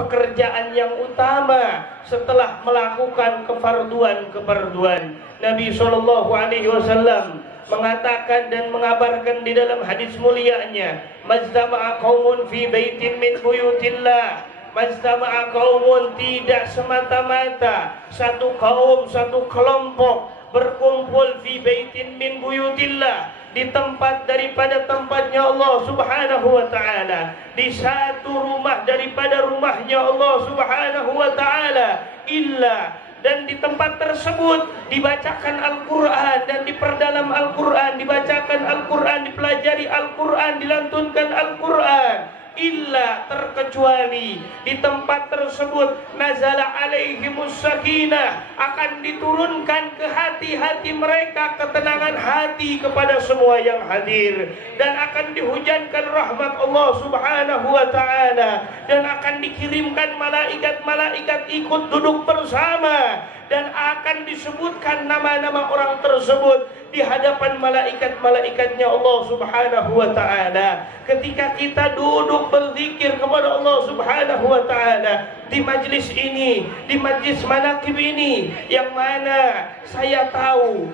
pekerjaan yang utama setelah melakukan kefarduan. Nabi Shallallahu Alaihi Wasallam mengatakan dan mengabarkan di dalam hadis mulianya, majtama'a qaumun fi baitin min buyutillah. Majtama'a qaumun, tidak semata-mata satu kaum, satu kelompok berkumpul fi baitin min buyutillah, di tempat daripada tempatnya Allah Subhanahu wa taala, di satu rumah daripada rumahnya Allah Subhanahu wa taala, illa, dan di tempat tersebut dibacakan Al-Quran dan diperdalam Al-Quran, dibacakan Al-Quran, dipelajari Al-Quran, dilantunkan Al-Quran, illa, terkecuali di tempat tersebut nazala alaihimus sakinah, akan diturunkan ke hati-hati mereka ketenangan hati kepada semua yang hadir, dan akan dihujankan rahmat Allah Subhanahu wa taala, dan akan dikirimkan malaikat-malaikat ikut duduk bersama, dan akan disebutkan nama-nama orang tersebut di hadapan malaikat-malaikatnya Allah Subhanahu wa taala. Ketika kita duduk berzikir kepada Allah Subhanahu wa taala di majlis ini, di majlis manaqib ini, yang mana saya tahu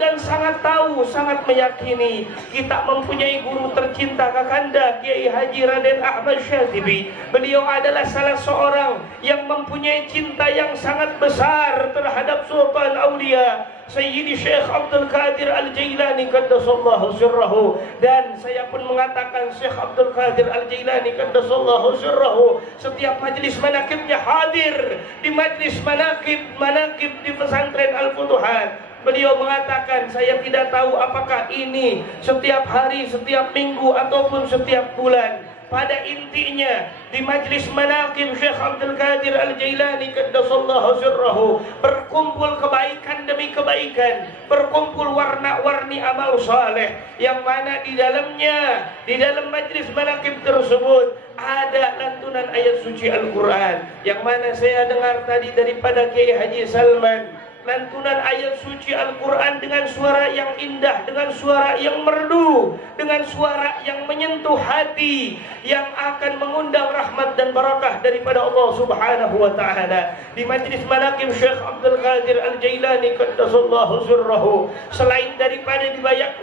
dan sangat meyakini kita mempunyai guru tercinta Kakanda Kiai Haji Raden Ahmad Syatibi. Beliau adalah salah seorang yang mempunyai cinta yang sangat besar terhadap Sultan Aulia Sayyidi Syekh Abdul Qadir Al-Jailani qaddasallahu sirrahu. Dan saya pun mengatakan Syekh Abdul Qadir Al-Jailani qaddasallahu sirrahu setiap majlis manaqibnya hadir di majlis manaqib di pesantren Al-Futuhat. Beliau mengatakan, saya tidak tahu apakah ini setiap hari, setiap minggu, ataupun setiap bulan. Pada intinya di majlis manaqib Syekh Abdul Qadir Al-Jailani qaddasallahu sirrahu berkumpul kebaikan demi kebaikan, berkumpul warna-warni amal saleh, yang mana di dalamnya, di dalam majlis manaqib tersebut ada lantunan ayat suci Al-Quran, yang mana saya dengar tadi daripada Kiai Haji Salman, lantunan ayat suci Al-Quran dengan suara yang indah, dengan suara yang merdu, dengan suara yang menyentuh hati, yang akan mengundang rahmat dan barakah daripada Allah Subhanahu wa taala. Di majlis manaqib Syekh Abdul Qadir Al-Jailani qaddasallahu sirrahu, selain daripada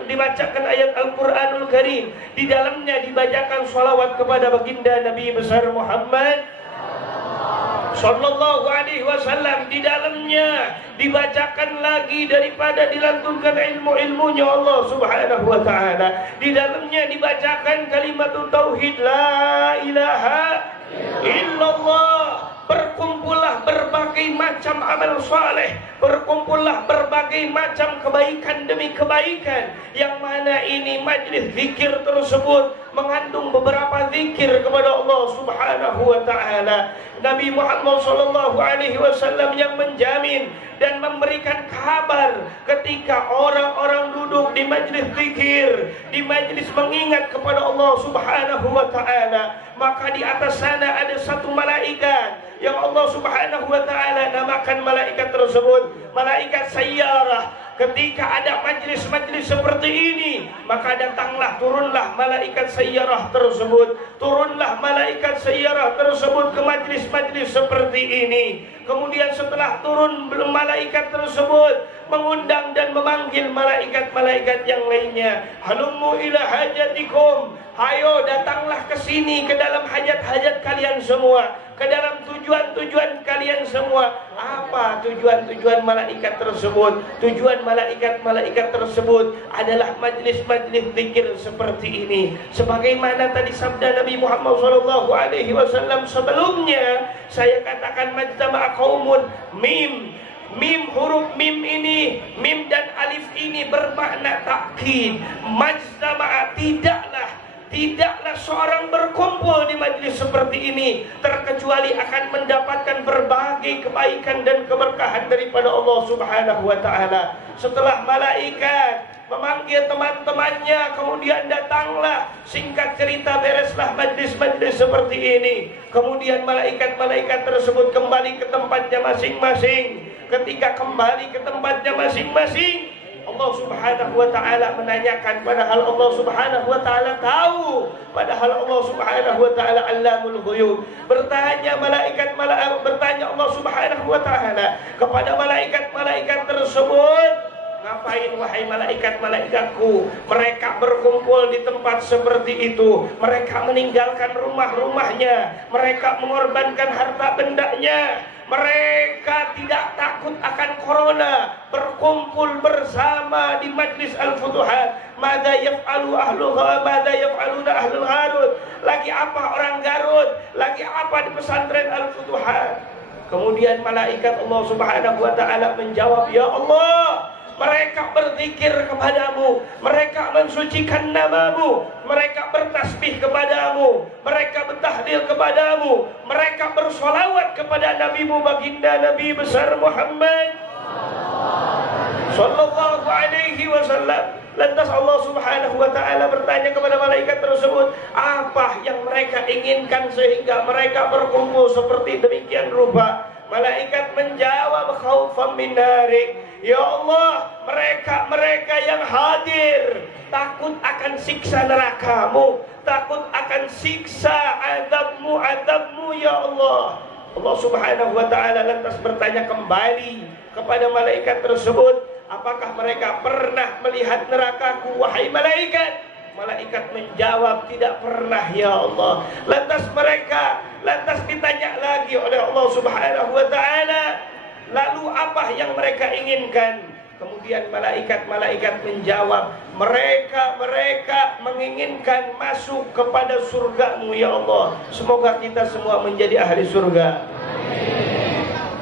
dibacakan ayat Al-Quranul Karim, di dalamnya dibacakan salawat kepada baginda Nabi besar Muhammad Sallallahu Alaihi Wasallam. Di dalamnya dibacakan lagi daripada dilantunkan ilmu-ilmunya Allah Subhanahu wa taala. Di dalamnya dibacakan kalimat tauhid la ilaha illallah. Berkumpullah berbagai macam amal saleh, berkumpullah berbagai macam kebaikan demi kebaikan, yang mana ini majlis zikir tersebut mengandung beberapa zikir kepada Allah Subhanahu wa taala. Nabi Muhammad sallallahu alaihi wasallam yang menjamin dan memberikan kabar ketika orang-orang duduk di majlis zikir, di majlis mengingat kepada Allah Subhanahu wa taala, maka di atas sana ada satu malaikat yang Allah Subhanahu wa taala namakan malaikat tersebut malaikat sayyarah. Ketika ada majlis-majlis seperti ini, maka turunlah malaikat sayyarah tersebut, turunlah malaikat sayyarah tersebut ke majlis-majlis seperti ini. Kemudian setelah turun malaikat tersebut mengundang dan memanggil malaikat-malaikat yang lainnya, halummu ila hajatikum, hayo datanglah ke sini, ke dalam hajat-hajat kalian semua, ke dalam tujuan-tujuan kalian semua. Apa tujuan-tujuan malaikat tersebut? Tujuan malaikat-malaikat tersebut adalah majlis-majlis zikir seperti ini. Sebagaimana tadi sabda Nabi Muhammad SAW sebelumnya, saya katakan majtama'a qaumun, mim huruf mim ini, mim dan alif ini bermakna takkid. Majtama'a, tidaklah seorang berkumpul di majlis seperti ini terkecuali akan mendapatkan berbagai kebaikan dan keberkahan daripada Allah Subhanahu wa taala. Setelah malaikat memanggil teman-temannya, kemudian datanglah, singkat cerita bereslah majlis-majlis seperti ini. Kemudian malaikat-malaikat tersebut kembali ke tempatnya masing-masing. Ketika kembali ke tempatnya masing-masing, Allah Subhanahu wa taala menanyakan, padahal Allah Subhanahu wa taala tahu, padahal Allah Subhanahu wa taala Allamul Ghuyub. Bertanya bertanya Allah Subhanahu wa taala kepada malaikat-malaikat tersebut, ngapain wahai malaikat-malaikatku mereka berkumpul di tempat seperti itu, mereka meninggalkan rumah-rumahnya, mereka mengorbankan harta bendanya, mereka tidak takut akan corona, berkumpul bersama di majlis Al-Futuhat. Mada yaf'aluna ahlul Garut? Lagi apa orang Garut? Lagi apa di pesantren Al-Futuhat? Kemudian malaikat Allah Subhanahu wa taala menjawab, ya Allah, mereka berzikir kepadamu, mereka mensucikan namamu, mereka bertasbih kepadamu, mereka bertahlil kepadamu, mereka bersolawat kepada nabimu baginda Nabi besar Muhammad sallallahu alaihi wasallam. Lantas Allah Subhanahu wa taala bertanya kepada malaikat tersebut, apa yang mereka inginkan sehingga mereka berkumpul seperti demikian rupa? Malaikat menjawab, khaufan min narik. Ya Allah, mereka yang hadir takut akan siksa nerakamu, takut akan siksa azabmu ya Allah. Allah Subhanahu wa taala lantas bertanya kembali kepada malaikat tersebut, apakah mereka pernah melihat nerakaku wahai malaikat? Malaikat menjawab, tidak pernah ya Allah. Lantas ditanya lagi oleh Allah Subhanahu wa taala, lalu apa yang mereka inginkan? Kemudian malaikat menjawab, mereka menginginkan masuk kepada surgamu ya Allah. Semoga kita semua menjadi ahli surga.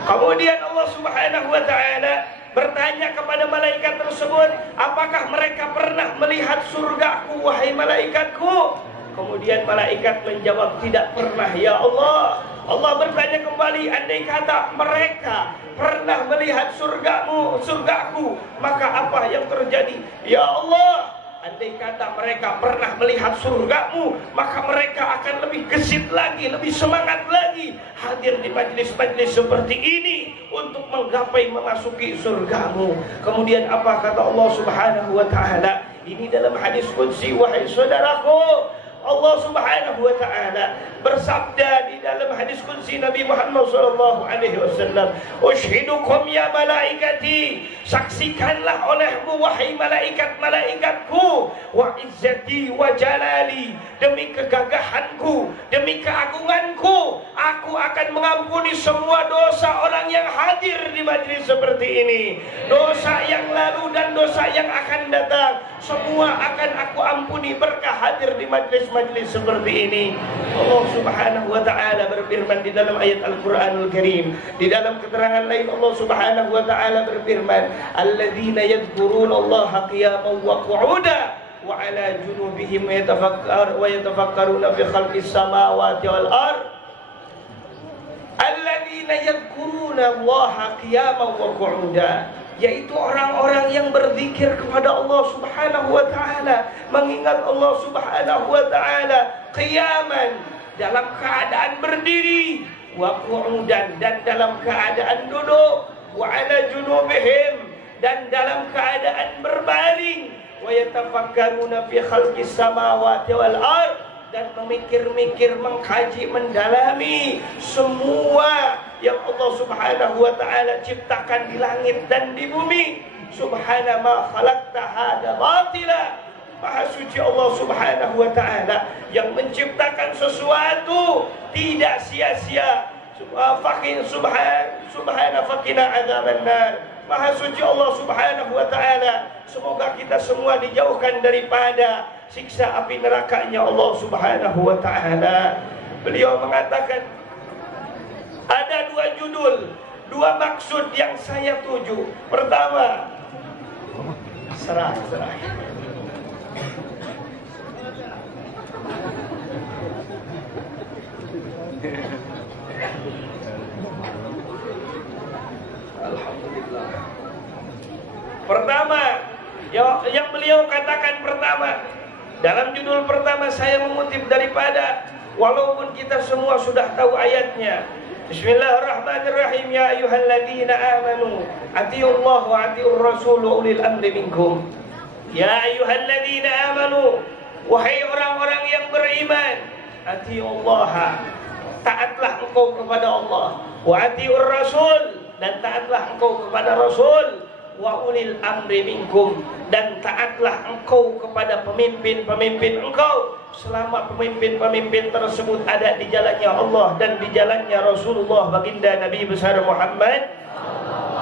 Kemudian Allah Subhanahu wa taala bertanya kepada malaikat tersebut, apakah mereka pernah melihat surgaku wahai malaikatku? Kemudian malaikat menjawab, tidak pernah ya Allah. Allah bertanya kembali, andai kata mereka pernah melihat surgaku, maka apa yang terjadi? Ya Allah, andai kata mereka pernah melihat surgamu, maka mereka akan lebih gesit lagi, lebih semangat lagi hadir di majlis-majlis seperti ini untuk menggapai memasuki surgamu. Kemudian apa kata Allah Subhanahu wa taala? Ini dalam hadis qudsi, wahai saudaraku, Allah Subhanahu wa taala bersabda di dalam hadis qudsi Nabi Muhammad sallallahu alaihi wasallam, "Ushidukum ya malaikati," saksikanlah olehmu wahai malaikat-malaikatku, "wa izzati wa jalali," demi kegagahanku, demi keagunganku, aku akan mengampuni semua dosa orang yang hadir di majlis seperti ini. Dosa yang lalu dan dosa yang akan datang, semua akan aku ampuni berkah hadir di majlis-majlis seperti ini. Allah Subhanahu wa taala berfirman di dalam ayat Al-Qur'anul Karim. Di dalam keterangan lain Allah Subhanahu wa taala berfirman, "Alladzina yadhkurunallaha qiyaman wa qu'udan wa 'ala junubihim yatafakkaruna fi khalqis samawati wal ardh." Alladzina yadhkurunallaha qiyaman wa qu'udan, yaitu orang-orang yang berzikir kepada Allah Subhanahu wa taala, mengingat Allah Subhanahu wa taala qiyaman, dalam keadaan berdiri, wa qu'udan, dan dalam keadaan duduk, wa 'ala junubihim, dan dalam keadaan berbaring, wa yatafakkaruna fi khalqis samawati wal ardh, dan memikir-mikir, mengkaji, mendalami semua yang Allah Subhanahu wa taala ciptakan di langit dan di bumi. Subhana ma khalaqta hada batila. Maha suci Allah Subhanahu wa taala yang menciptakan sesuatu tidak sia-sia. Subhana faqina adzabannar. Maha suci Allah Subhanahu wa taala, semoga kita semua dijauhkan daripada siksa api nerakanya Allah Subhanahu wa taala. Beliau mengatakan, ada dua judul, dua maksud yang saya tuju. Pertama, serah. Alhamdulillah. Pertama, yang beliau katakan pertama, dalam judul pertama saya mengutip daripada, walaupun kita semua sudah tahu ayatnya, Bismillahirrahmanirrahim. Ya ayyuhalladzina amanu atiiullaha wa atiiur rasul wa ulil amri minkum. Ya ayyuhalladzina amanu, wahai orang-orang yang beriman, atiiullaha, taatlah engkau kepada Allah, wa atiiur rasul, dan taatlah engkau kepada Rasul, wa ulil amri minkum, dan taatlah engkau kepada pemimpin-pemimpin engkau selama pemimpin-pemimpin tersebut ada di jalannya Allah dan di jalannya Rasulullah baginda Nabi besar Muhammad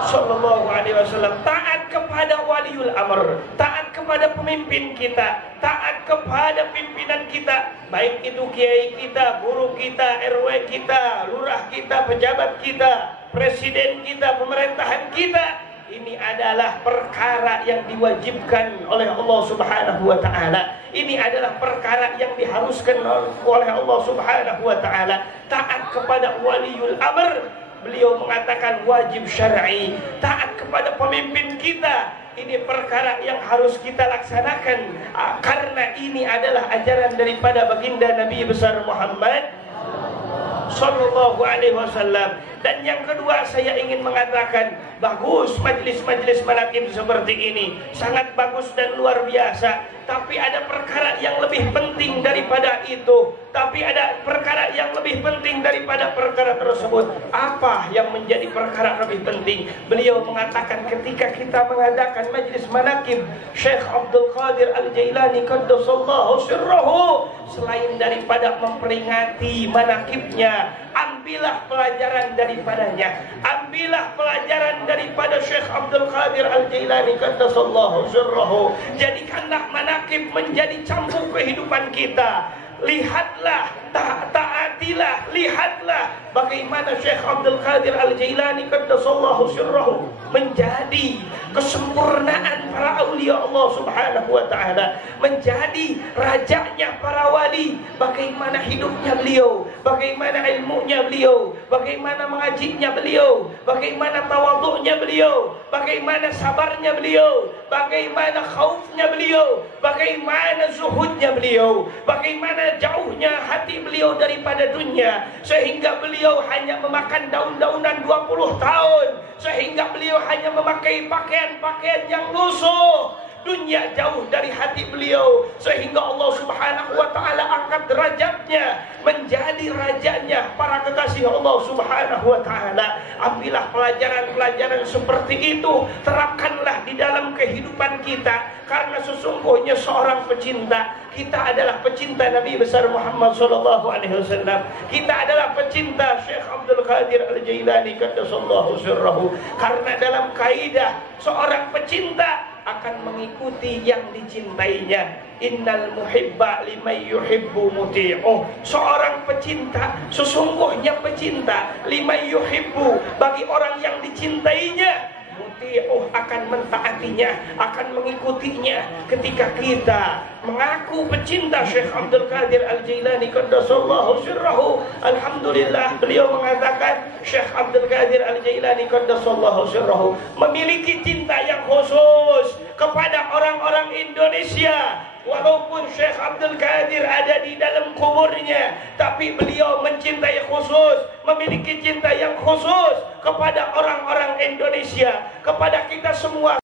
sallallahu alaihi wasallam. Taat kepada waliul amr, taat kepada pemimpin kita, taat kepada pimpinan kita, baik itu kiai kita, guru kita, RW kita, lurah kita, pejabat kita, presiden kita, pemerintahan kita. Ini adalah perkara yang diwajibkan oleh Allah Subhanahu wa taala. Ini adalah perkara yang diharuskan oleh Allah Subhanahu wa taala. Taat kepada waliul amr, beliau mengatakan wajib syar'i. Taat kepada pemimpin kita, ini perkara yang harus kita laksanakan, karena ini adalah ajaran daripada baginda Nabi besar Muhammad sallallahu alaihi wasallam. Dan yang kedua, saya ingin mengatakan bagus majlis-majlis manaqib seperti ini, sangat bagus dan luar biasa. Tapi ada perkara yang lebih penting daripada itu. Tapi ada perkara yang lebih penting daripada perkara tersebut. Apa yang menjadi perkara lebih penting? Beliau mengatakan ketika kita mengadakan majlis manaqib Syekh Abdul Qadir Al-Jailani qaddasallahu sirrahu, selain daripada memperingati manaqibnya, ambillah pelajaran daripadanya. Ambillah pelajaran daripada Syekh Abdul Qadir Al-Jailani qaddasallahu sirrahu. Jadikanlah manaqib menjadi cambuk kehidupan kita. Lihatlah, taatilah, lihatlah bagaimana Syekh Abdul Qadir Al-Jailani qaddasallahu sirrahu menjadi kesempurnaan para aulia Allah Subhanahu wa taala, menjadi rajanya para wali. Bagaimana hidupnya beliau, bagaimana ilmunya beliau, bagaimana mengajinya beliau, bagaimana tawadhu'nya beliau, bagaimana sabarnya beliau, bagaimana khaufnya beliau, bagaimana zuhudnya beliau, bagaimana jauhnya hati beliau daripada dunia, sehingga beliau hanya memakan daun-daunan 20 tahun, sehingga beliau hanya memakai pakaian-pakaian yang lusuh. Dunia jauh dari hati beliau, sehingga Allah Subhanahu wa taala angkat derajatnya menjadi rajanya para kekasih Allah Subhanahu wa taala. Ambillah pelajaran-pelajaran seperti itu, terapkanlah di dalam kehidupan kita, karena sesungguhnya seorang pecinta, kita adalah pecinta Nabi besar Muhammad sallallahu alaihi wasallam. Kita adalah pecinta Syekh Abdul Qadir Al-Jailani qaddasallahu sirrahu. Karena dalam kaidah seorang pecinta akan mengikuti yang dicintainya. Innal muhibba liman yuhibbu muti'uh. Seorang pecinta, sesungguhnya pecinta, liman yuhibbu, bagi orang yang dicintainya, muti'uh, akan mentaatinya, akan mengikutinya. Ketika kita mengaku pecinta Syekh Abdul Qadir Al-Jailani qaddasallahu sirrahu, alhamdulillah beliau mengatakan Syekh Abdul Qadir Al-Jailani qaddasallahu sirrahu memiliki cinta yang khusus kepada orang-orang Indonesia. Walaupun Syekh Abdul Qadir ada di dalam kuburnya, tapi beliau mencintai khusus, memiliki cinta yang khusus kepada orang-orang Indonesia, kepada kita semua.